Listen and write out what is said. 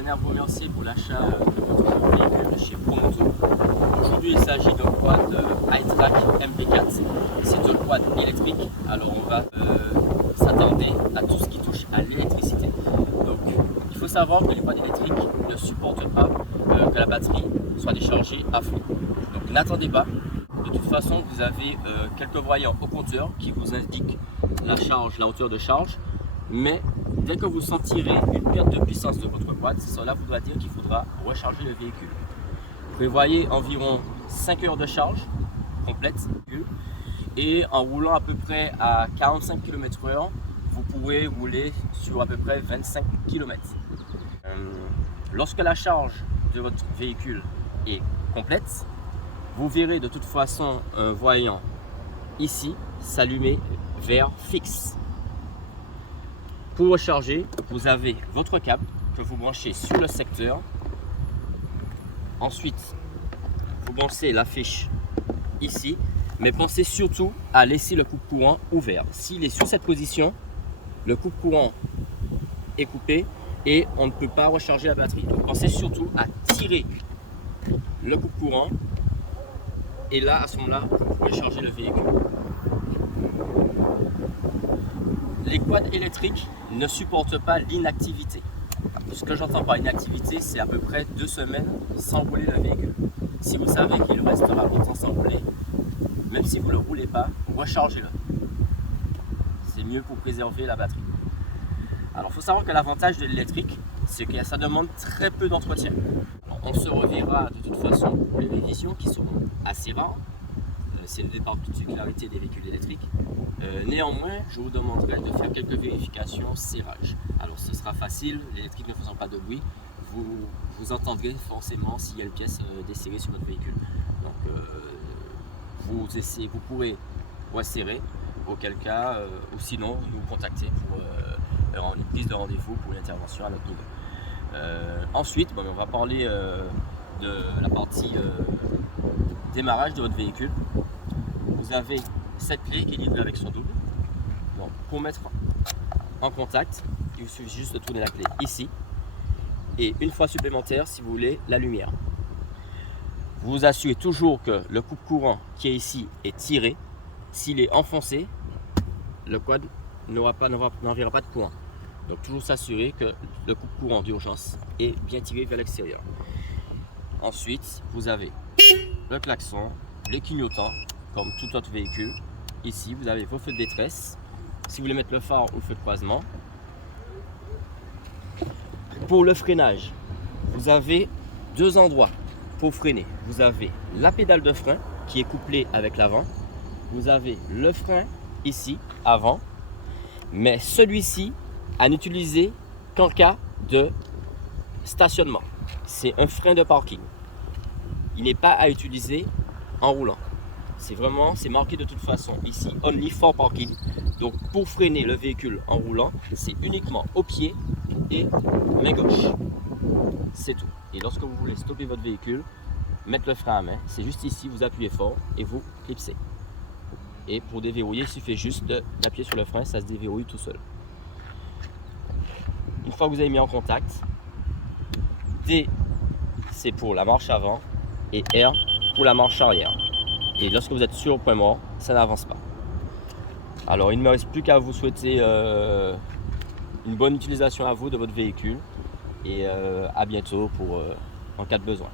tenais à vous remercier pour l'achat de votre véhicule chez Promoto. Aujourd'hui, il s'agit d'un quad iTrack MP4. C'est un quad électrique, alors on va s'attarder à tout ce qui touche à l'électricité. Donc, il faut savoir que les quads électriques ne supportent pas que la batterie soit déchargée à fond. Donc, n'attendez pas. De toute façon, vous avez quelques voyants au compteur qui vous indiquent la charge, la hauteur de charge. Mais dès que vous sentirez une perte de puissance de votre quad, cela voudra dire qu'il faudra recharger le véhicule. Prévoyez environ 5 heures de charge complète et en roulant à peu près à 45 km/h, vous pourrez rouler sur à peu près 25 km. Lorsque la charge de votre véhicule est complète, vous verrez de toute façon un voyant ici s'allumer vert fixe. Pour recharger, vous avez votre câble que vous branchez sur le secteur. Ensuite, vous branchez la fiche ici, mais pensez surtout à laisser le coupe-courant ouvert. S'il est sur cette position, le coupe-courant est coupé et on ne peut pas recharger la batterie. Donc pensez surtout à tirer le coupe-courant et là, à ce moment-là, vous pouvez charger le véhicule. Les quads électriques ne supportent pas l'inactivité. Ce que j'entends par inactivité, c'est à peu près 2 semaines sans rouler le véhicule. Si vous savez qu'il restera longtemps sans rouler, même si vous ne le roulez pas, rechargez-le. C'est mieux pour préserver la batterie. Alors, il faut savoir que l'avantage de l'électrique, c'est que ça demande très peu d'entretien. On se reverra de toute façon pour les révisions qui seront assez rares. C'est le départ de particularité des véhicules électriques. Néanmoins, je vous demanderai de faire quelques vérifications serrage. Alors ce sera facile, l'électrique ne faisant pas de bruit, vous entendrez forcément s'il y a une pièce desserrée sur votre véhicule. Donc vous pourrez resserrer, auquel cas, ou sinon nous contacter pour une prise de rendez-vous pour une intervention à notre niveau. Ensuite, on va parler de la partie démarrage de votre véhicule. Vous avez cette clé qui est livrée avec son double. Donc, pour mettre en contact, il vous suffit juste de tourner la clé ici. Et une fois supplémentaire, si vous voulez, la lumière. Vous vous assurez toujours que le coupe-courant qui est ici est tiré. S'il est enfoncé, le quad n'enverra pas de courant. Donc toujours s'assurer que le coupe-courant d'urgence est bien tiré vers l'extérieur. Ensuite, vous avez le klaxon, les clignotants, comme tout autre véhicule. Ici, vous avez vos feux de détresse. Si vous voulez mettre le phare ou le feu de croisement. Pour le freinage, vous avez 2 endroits pour freiner. Vous avez la pédale de frein qui est couplée avec l'avant. Vous avez le frein ici, avant. Mais celui-ci, à n'utiliser qu'en cas de stationnement. C'est un frein de parking. Il n'est pas à utiliser en roulant. C'est marqué de toute façon ici, only for parking. Donc pour freiner le véhicule en roulant, c'est uniquement au pied et main gauche. C'est tout. Et lorsque vous voulez stopper votre véhicule, mettre le frein à main, c'est juste ici, vous appuyez fort et vous clipsez. Et pour déverrouiller, il suffit juste d'appuyer sur le frein, ça se déverrouille tout seul. Une fois que vous avez mis en contact, D c'est pour la marche avant et R pour la marche arrière. Et lorsque vous êtes sur le point mort, ça n'avance pas. Alors il ne me reste plus qu'à vous souhaiter une bonne utilisation à vous de votre véhicule et à bientôt en cas de besoin.